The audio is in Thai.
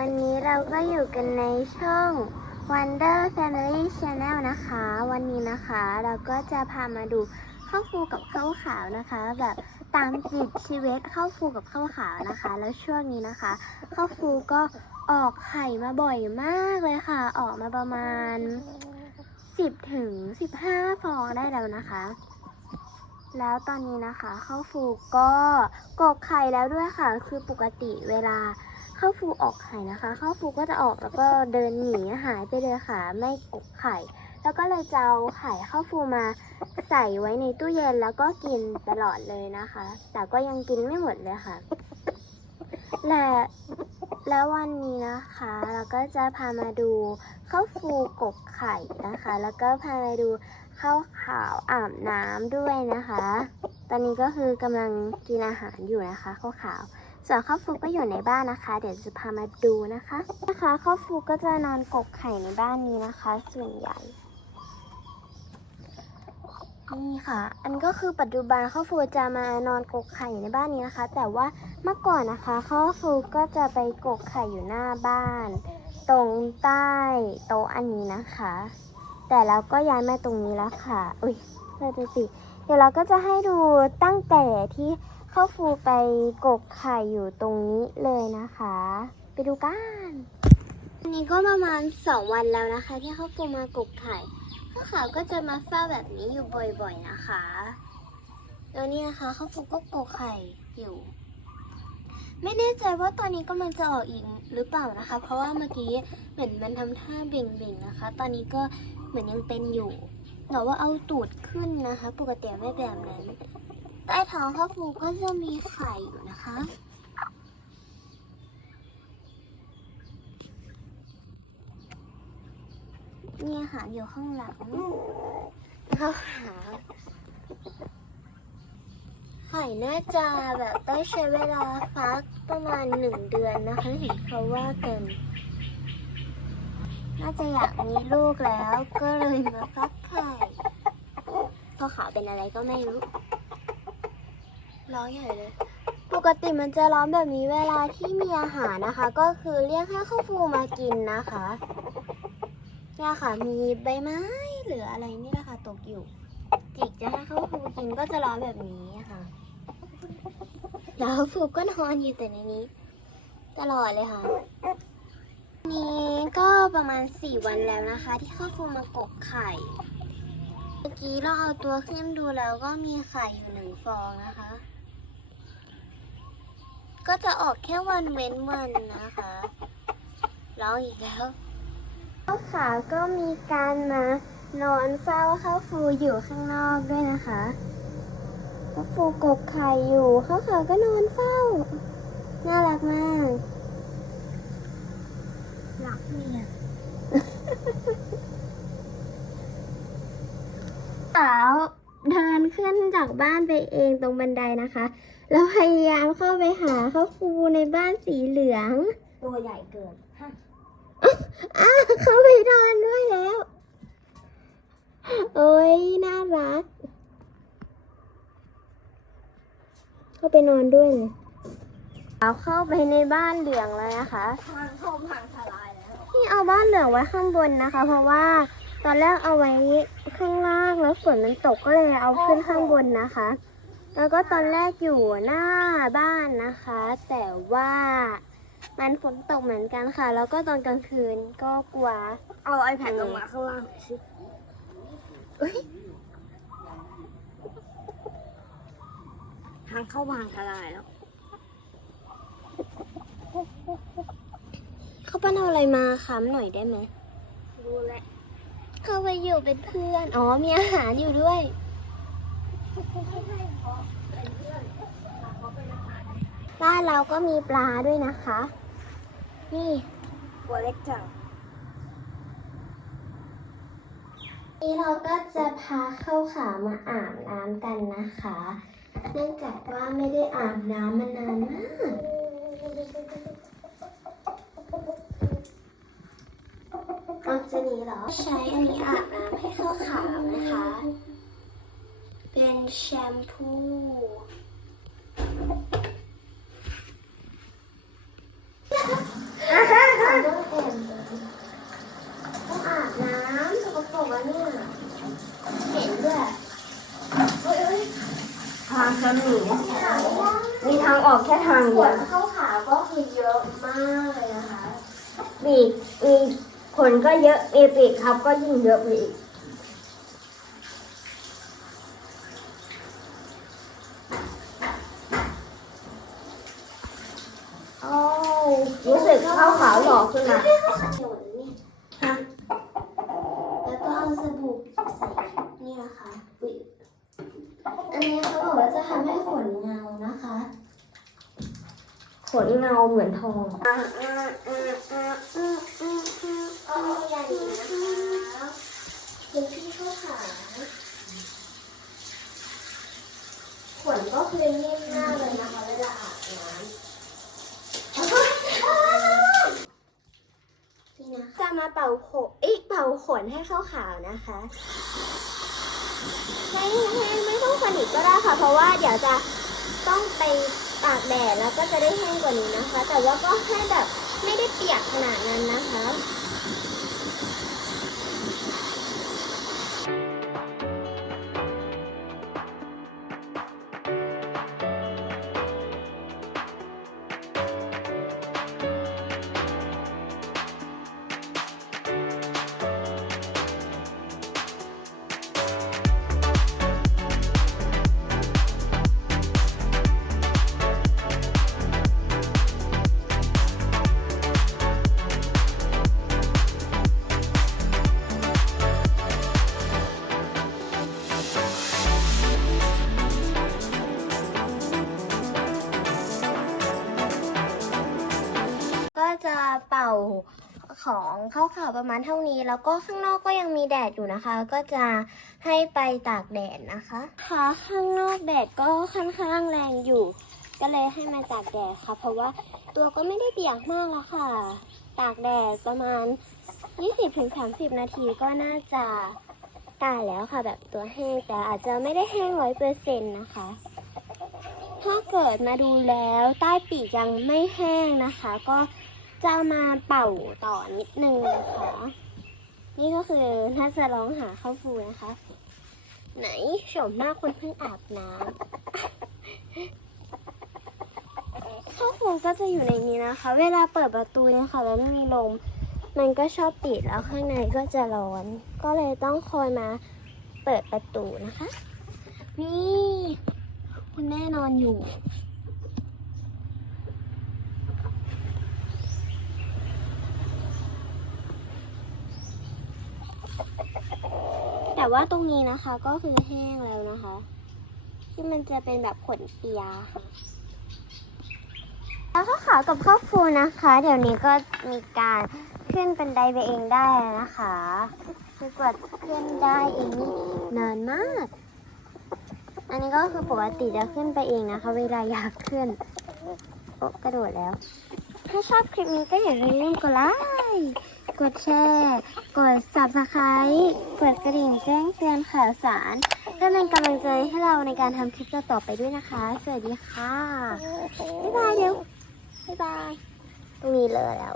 วันนี้เราก็อยู่กันในช่อง Wonder Family Channel นะคะ วันนี้นะคะเราก็จะพามาดูข้าวฟูกับข้าวขาวนะคะ แบบตามติดชีวิตข้าวฟูกับข้าวขาวนะคะ แล้วช่วงนี้นะคะข้าวฟูก็ออกไข่มาบ่อยมากเลยค่ะ ออกมาประมาณ 10ถึง15 ฟองได้แล้วนะคะ แล้วตอนนี้นะคะข้าวฟูก็กกไข่แล้วด้วยค่ะ คือปกติเวลา ข้าวฟูออกไข่นะคะข้าวฟูก็จะออกแล้วก็เดินหนีหายไปเลยค่ะ ไม่กกไข่ แล้วก็เลยจะเอาไข่ข้าวฟูมาใส่ไว้ในตู้เย็นแล้วก็กินตลอดเลยนะคะ แต่ก็ยังกินไม่หมดเลยค่ะ และแล้ววันนี้นะคะ เราก็จะพามาดูข้าวฟูกกไข่นะคะ แล้วก็พามาดูข้าวขาวอาบน้ำด้วยนะคะ ตอนนี้ก็คือกำลังกินอาหารอยู่นะคะข้าวขาว ส่วนข้าวฟูก็อยู่ในบ้านนะคะ เดี๋ยวจะพามาดูนะคะนะคะข้าวฟูก็จะนอนกกไข่ในบ้านนี้นะคะ ส่วนใหญ่นี่ค่ะ อันก็คือปัจจุบันข้าวฟูจะมานอนกกไข่อยู่ในบ้านนี้นะคะ แต่ว่าเมื่อก่อนนะคะข้าวฟูก็จะไปกกไข่อยู่หน้าบ้าน ตรงใต้โต๊ะอันนี้นะคะ แต่เราก็ย้ายมาตรงนี้แล้วค่ะ อุ้ยเราจะติเดี๋ยวเราก็จะให้ดูตั้งแต่ที่ ข้าฟูไปกกไข่อยู่ตรงนี้เลยนะคะ ไปดูกันอันนี้ก็ประมาณสองวันแล้วนะคะ ที่ข้าฟูมากกไข่ข้าวขาวก็จะมาเฝ้าแบบนี้อยู่บ่อยๆนะคะแล้วนี่นะคะข้าวฟูก็กกไข่อยู่ ไม่แน่ใจว่าตอนนี้กำลังจะออกอีกหรือเปล่านะคะ เพราะว่าเมื่อกี้เหมือนมันทำท่าเบ่งๆนะคะ ตอนนี้ก็เหมือนยังเป็นอยู่แต่ว่าเอาตูดขึ้นนะคะ ปกติไม่แบบนั้น ใต้ท้องข้าวฟูก็จะมีไข่อยู่นะคะ มีอาหารอยู่ข้างหลังข้าวขาไข่น่าจะแบบต้องใช้เวลาฟักประมาณหนึ่งเดือนนะคะเห็นเขาว่ากันน่าจะอยากมีลูกแล้วก็เลยมาฟักไข่ข้าขาเป็นอะไรก็ไม่รู้ ร้องใหญ่เลย ปกติมันจะร้องแบบนี้เวลาที่มีอาหารนะคะ ก็คือเรียกให้ข้าวฟูมากินนะคะเนี่ยค่ะมีใบไม้หรืออะไรนี่แหละค่ะตกอยู่ จิกจะให้ข้าวฟูกินก็จะร้องแบบนี้ค่ะ แล้วข้าวฟูก็นอนอยู่แต่ในนี้ ตลอดเลยค่ะนี้ก็ประมาณสี่วันแล้วนะคะ ที่ข้าวฟูมากกไข่เมื่อกี้เราเอาตัวขึ้นดูแล้วก็มีไข่อยู่หนึ่งฟองนะคะ ก็จะออกแค่วันเว้นวันนะคะร้องอีกแล้วข้าวขาวก็มีการมานอนเฝ้าข้าวฟูอยู่ข้างนอกด้วยนะคะข้าวฟูกกไข่อยู่ข้าวขาวก็นอนเฝ้า น่ารักมากรักเมียสาวเดินขึ้นจากบ้านไปเองตรงบันไดนะคะ แล้วพยายามเข้าไปหาข้าวฟูในบ้านสีเหลือง ตัวใหญ่เกินฮะอ้าเข้าไปนอนด้วยแล้ว โอ้ยน่ารัก เข้าไปนอนด้วยเลยเอาเข้าไปในบ้านเหลืองแล้วนะคะทางเข้าพังทลายแล้วที่เอาบ้านเหลืองไว้ข้างบนนะคะ เพราะว่าตอนแรกเอาไว้ข้างล่างแล้วฝนมันตกก็เลยเอาขึ้นข้างบนนะคะ แล้วก็ตอนแรกอยู่หน้าบ้านนะคะ แต่ว่ามันฝนตกเหมือนกันค่ะ แล้วก็ตอนกลางคืนก็กลัว เอาไอแพดลงมาข้างล่างหน่อยสิเอ้ยทางเข้าพังทลายแล้ว เขาปั้นเอาอะไรมาค้ำหน่อยได้ไหมดูแลวเข้าไปอยู่เป็นเพื่อน อ๋อมีอาหารอยู่ด้วย บ้านเราก็มีปลาด้วยนะคะ นี่ตัวเล็กจังนี่เราก็จะพาเข้าขามาอาบน้ำกันนะคะ เนื่องจากว่าไม่ได้อาบน้ำมานานมากเอาจะหนีเหรอ ใช้อันนี้อาบน้ำให้เข้าขาวนะคะ เป็นแชมพูต้องอาบน้ำสกปรกอะเนี่ยเหม็นด้วยเฮ้ยเฮ้ยทางจะหนีมีทางออกแค่ทางเดีวยวดเข้าขาก็คือเยอะมากเลยนะคะ ปีกมีขนก็เยอะมีปีกครับก็ยิ่งเยอะไปอีก ข้าวขาวหล่อขึ้นมาขนเนี่ยฮะแล้วก็เอาสบู่ใส่นี่นะคะอุ๊ยอันนี้เขาบอกว่าจะทำให้ขนเงานะคะ ขนเงาเหมือนทองอืมอืมอืมอืมอืมอืมอืมเอาอย่างนี้นะคะเป็นที่เข้าขาขนก็คือนิ่มมากเลยนะคะเวลาอาบน้ำนี่นะจะ มาเป่าขนเอ้ยเป่าขนให้เข้าขาวนะคะไม่ไม่ไม่ต้องสนิทก็ได้ค่ะ เพราะว่าเดี๋ยวจะต้องไปตากแดดแล้วก็จะได้แห้งกว่านี้นะคะ แต่ว่าก็ให้แบบไม่ได้เปียกขนาดนั้นนะคะ เป่าของเข้าข่าวประมาณเท่านี้ แล้วก็ข้างนอกก็ยังมีแดดอยู่นะคะ ก็จะให้ไปตากแดดนะคะค่ะข้างนอกแดดก็ค่อนข้างแรงอยู่ ก็เลยให้มาตากแดดค่ะ เพราะว่าตัวก็ไม่ได้เปียกมากแล้วค่ะ ตากแดดประมาณ 20-30 นาทีก็น่าจะตายแล้วค่ะ แบบตัวแห้งแต่อาจจะไม่ได้แห้งร้อยเปอร์เซ็นต์นะคะ ถ้าเกิดมาดูแล้วใต้ปีกยังไม่แห้งนะคะ ก็ จะมาเป่าต่อนิดนึงนะคะนี่ก็คือถ้าจะร้องหาข้าวฟูนะคะ ไหนโฉมหน้าคนเพิ่งอาบน้ำข้าวฟูก็จะอยู่ในนี้นะคะ เวลาเปิดประตูเนี่ยค่ะ แล้วไม่มีลม มันก็ชอบปิดแล้วข้างในก็จะร้อน ก็เลยต้องคอยมาเปิดประตูนะคะ นี่ คุณแม่นอนอยู่ ว่าตรงนี้นะคะก็คือแห้งแล้วนะคะ ที่มันจะเป็นแบบขนเปียค่ะแล้วก็ขาวกับข้าวฟูนะคะ เดี๋ยวนี้ก็มีการขึ้นเป็นไดไปเองได้แล้วนะคะคือกวาจะขึ้นได้เองนี่นานมาก อันนี้ก็คือปกติจะขึ้นไปเองนะคะ เวลาอยากขึ้นโอ๊ะกระโดดแล้ว ถ้าชอบคลิปนี้ก็อย่าลืมกดไลค์ กดแชร์ กด subscribe กดกระดิ่งแจ้งเตือนข่าวสารเพื่อเป็นกำลังใจให้เราในการทำคลิปต่อๆไปด้วยนะคะ สวัสดีค่ะ บ๊ายบายเดี๋ยวบ๊ายบาย ตรงนี้เลยแล้ว